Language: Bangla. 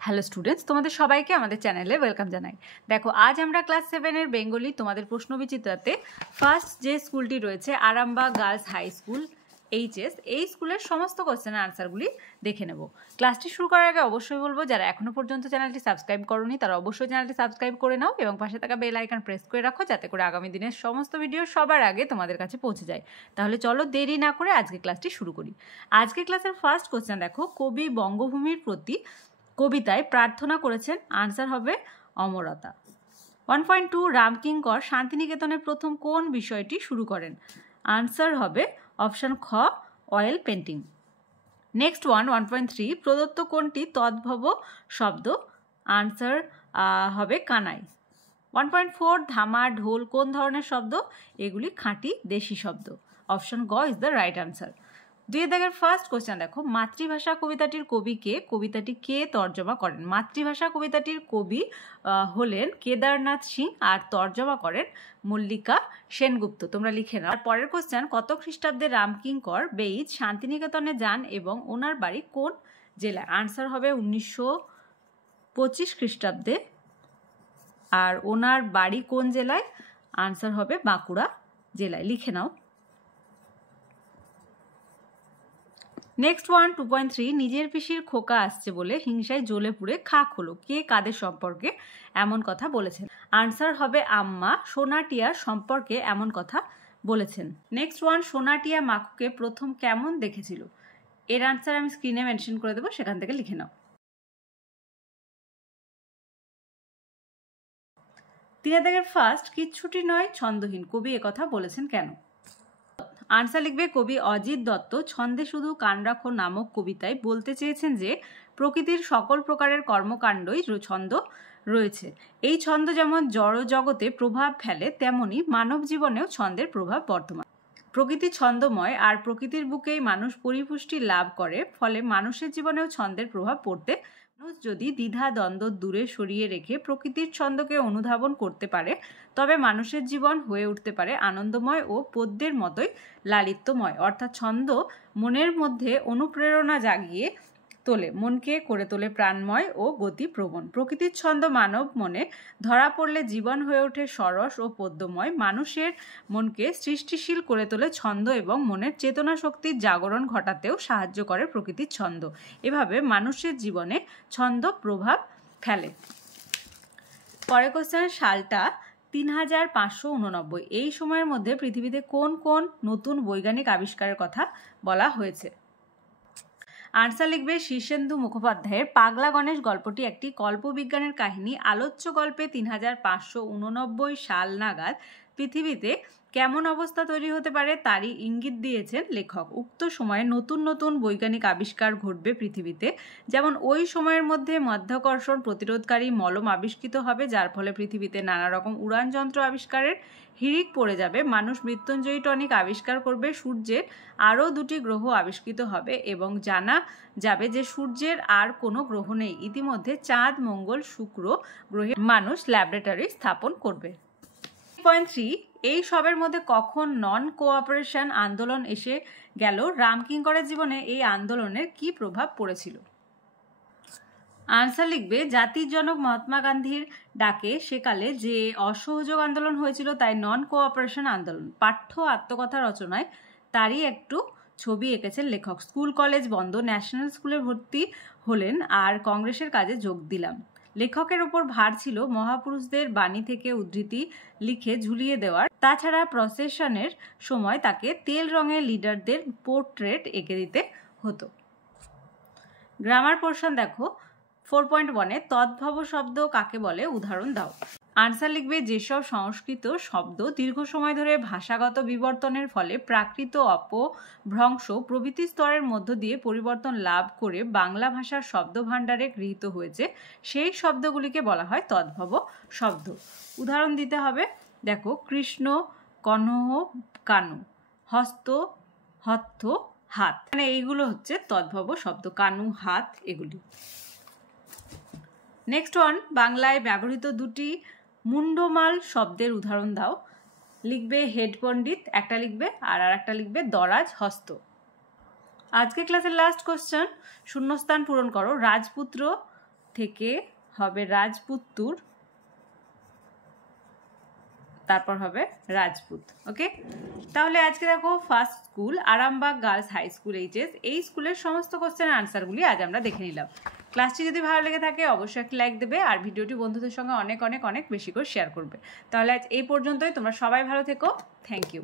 হ্যালো স্টুডেন্টস, তোমাদের সবাইকে আমাদের চ্যানেলে ওয়েলকাম জানাই। দেখো, আজ আমরা ক্লাস 7-এর বেঙ্গলি তোমাদের প্রশ্নবিচিত্রাতে ফার্স্ট যে স্কুলটি রয়েছে Arambagh girls high school HS, এই স্কুলের সমস্ত কোশ্চেনের আনসারগুলি দেখে নেব। ক্লাসটি শুরু করার আগে অবশ্যই বলবো, যারা এখনো পর্যন্ত চ্যানেলটি সাবস্ক্রাইব করোনি তারা অবশ্যই চ্যানেলটি সাবস্ক্রাইব করে নাও এবং পাশে থাকা বেল আইকন প্রেস করে রাখো, যাতে করে আগামী দিনের সমস্ত ভিডিও সবার আগে তোমাদের কাছে পৌঁছে যায়। তাহলে চলো দেরি না করে আজকে ক্লাসটি শুরু করি। আজকে ক্লাসের ফার্স্ট কোশ্চেন দেখো, কবি বঙ্গভূমির প্রতি কবিতায় প্রার্থনা করেছেন, আনসার হবে অমরতা। 1.2 রামকিঙ্কর শান্তিনিকেতনের প্রথম কোন বিষয়টি শুরু করেন? আনসার হবে অপশন খ, অয়েল পেন্টিং। নেক্সট 1.3 প্রদত্ত কোনটি তদ্ভব শব্দ? আনসার হবে কানাই। 1.4 ধামা ঢোল কোন ধরনের শব্দ? এগুলি খাঁটি দেশি শব্দ। অপশন গ ইজ দ্য রাইট আনসার। 2 দাগের ফার্স্ট কোশ্চেন দেখো, মাতৃভাষা কবিতাটির কবিকে, কবিতাটি কে তর্জমা করেন? মাতৃভাষা কবিতাটির কবি হলেন কেদারনাথ সিং আর তর্জমা করেন মল্লিকা সেনগুপ্ত। তোমরা লিখে নাও। আর পরের কোশ্চেন, কত খ্রিস্টাব্দে রামকিঙ্কর বেইজ শান্তিনিকেতনে যান এবং ওনার বাড়ি কোন জেলায়? আনসার হবে 1925 খ্রিস্টাব্দে। আর ওনার বাড়ি কোন জেলায়? আনসার হবে বাঁকুড়া জেলায়। লিখে নাও। নেক্সট 2.3 নিজের পিসির খোকা আসছে বলে হিংসায় জ্বলে পুড়ে খাক হলো। কে কাদের সম্পর্কে এমন কথা বলেছেন? আনসার হবে আম্মা সোনাটিয়ার সম্পর্কে এমন কথা বলেছেন। নেক্সট সোনাটিয়া মাকুকে প্রথম কেমন দেখেছিল? এর আনসার আমি স্ক্রিনে মেনশন করে দেবো, সেখান থেকে লিখে নাও। 3 দাগের ফার্স্ট, কিচ্ছুটি নয় ছন্দহীন, কবি একথা বলেছেন কেন? আনসার লিখবে কবি অজিত দত্ত ছন্দে শুধু কান রাখো নামক কবিতায় বলতে চেয়েছেন যে প্রকৃতির সকল প্রকারের কর্মকাণ্ডই ছন্দ রয়েছে। এই ছন্দ যেমন জড় জগতে প্রভাব ফেলে, তেমনি মানব জীবনেও ছন্দের প্রভাব বর্তমান। প্রকৃতি ছন্দময় আর প্রকৃতির বুকেই মানুষ পরিপুষ্টি লাভ করে, ফলে মানুষের জীবনেও ছন্দের প্রভাব পড়তে মানুষ যদি দ্বিধা দ্বন্দ্ব দূরে সরিয়ে রেখে প্রকৃতির ছন্দকে অনুধাবন করতে পারে, তবে মানুষের জীবন হয়ে উঠতে পারে আনন্দময় ও পদ্যের মতোই লালিত্যময়। অর্থাৎ ছন্দ মনের মধ্যে অনুপ্রেরণা জাগিয়ে তোলে, মনকে করে তোলে প্রাণময় ও গতিপ্রবণ। প্রকৃতির ছন্দ মানব মনে ধরা পড়লে জীবন হয়ে ওঠে সরস ও পদ্যময়। মানুষের মনকে সৃষ্টিশীল করে তোলে ছন্দ এবং মনের চেতনা শক্তির জাগরণ ঘটাতেও সাহায্য করে প্রকৃতির ছন্দ। এভাবে মানুষের জীবনে ছন্দ প্রভাব ফেলে। পরের কোশ্চেনের সালটা 3589। এই সময়ের মধ্যে পৃথিবীতে কোন কোন নতুন বৈজ্ঞানিক আবিষ্কারের কথা বলা হয়েছে? আনসার লিখবে শীর্ষেন্দু মুখোপাধ্যায়ের পাগলা গণেশ গল্পটি একটি কল্পবিজ্ঞানের কাহিনী। আলোচ্য গল্পে 3589 সাল নাগাদ পৃথিবীতে কেমন অবস্থা তৈরি হতে পারে তারই ইঙ্গিত দিয়েছেন লেখক। উক্ত সময়ে নতুন নতুন বৈজ্ঞানিক আবিষ্কার ঘটবে পৃথিবীতে। যেমন ওই সময়ের মধ্যে মাধ্যাকর্ষণ প্রতিরোধকারী মলম আবিষ্কৃত হবে, যার ফলে পৃথিবীতে নানা রকম উড়ান যন্ত্র আবিষ্কারের হিড়িক পড়ে যাবে। মানুষ মৃত্যুঞ্জয়ী টনিক আবিষ্কার করবে। সূর্যের আরও 2টি গ্রহ আবিষ্কৃত হবে এবং জানা যাবে যে সূর্যের আর কোনো গ্রহ নেই। ইতিমধ্যে চাঁদ, মঙ্গল, শুক্র গ্রহে মানুষ ল্যাবরেটরি স্থাপন করবে। 3.3 এই সবের মধ্যে কখন নন কোঅপারেশন আন্দোলন এসে গেল? রামকিঙ্করের জীবনে এই আন্দোলনের কি প্রভাব পড়েছিল? আনসার লিখবে জাতির জনক মহাত্মা গান্ধীর ডাকে সেকালে যে অসহযোগ আন্দোলন হয়েছিল তাই নন কোঅপারেশন আন্দোলন। পাঠ্য আত্মকথা রচনায় তারই একটু ছবি এঁকেছেন লেখক। স্কুল কলেজ বন্ধ, ন্যাশনাল স্কুলে ভর্তি হলেন আর কংগ্রেসের কাজে যোগ দিলাম। লেখকের ওপর ভার ছিল মহাপুরুষদের বাণী থেকে উদ্ধৃতি লিখে ঝুলিয়ে দেওয়ার। তাছাড়া প্রসেশনের সময় তাকে তেল রঙের লিডারদের পোর্ট্রেট এঁকে দিতে হতো। গ্রামার পোর্শন দেখো, 4.1 তদ্ভব শব্দ কাকে বলে? উদাহরণ দাও। আনসার লিখবে যেসব সংস্কৃত শব্দ দীর্ঘ সময় ধরে ভাষাগত বিবর্তনের ফলে প্রাকৃত, অপভ্রংশ প্রভৃতি স্তরের মধ্য দিয়ে পরিবর্তন লাভ করে বাংলা ভাষার শব্দ ভাণ্ডারে গৃহীত হয়েছে, সেই শব্দগুলিকে বলা হয় তদ্ভব শব্দ। উদাহরণ দিতে হবে। দেখো, কৃষ্ণ, কনহ, কানু, হস্ত, হত্থ, হাত, মানে এইগুলো হচ্ছে তদ্ভব শব্দ। কানু, হাত, এগুলি। নেক্সট বাংলায় ব্যবহৃত 2টি মুন্ডমাল শব্দের উদাহরণ দাও। লিখবে হেড পণ্ডিত একটা লিখবে, আর একটা লিখবে দরাজ হস্ত। আজকে ক্লাসের লাস্ট কোশ্চেন, শূন্যস্থান পূরণ করো। রাজপুত্র থেকে হবে রাজপুত্তুর, তারপর হবে রাজপুত। ওকে, তাহলে আজকে দেখো first school Arambagh girls high school HS, এই স্কুলের সমস্ত কোশ্চেন আনসারগুলি আজ আমরা দেখে নিলাম। ক্লাসটি যদি ভালো লেগে থাকে অবশ্যই একটি লাইক দেবে আর ভিডিওটি বন্ধুদের সঙ্গে অনেক অনেক অনেক বেশি করে শেয়ার করবে। তাহলে আজ এই পর্যন্তই, তোমরা সবাই ভালো থেকো। Thank you.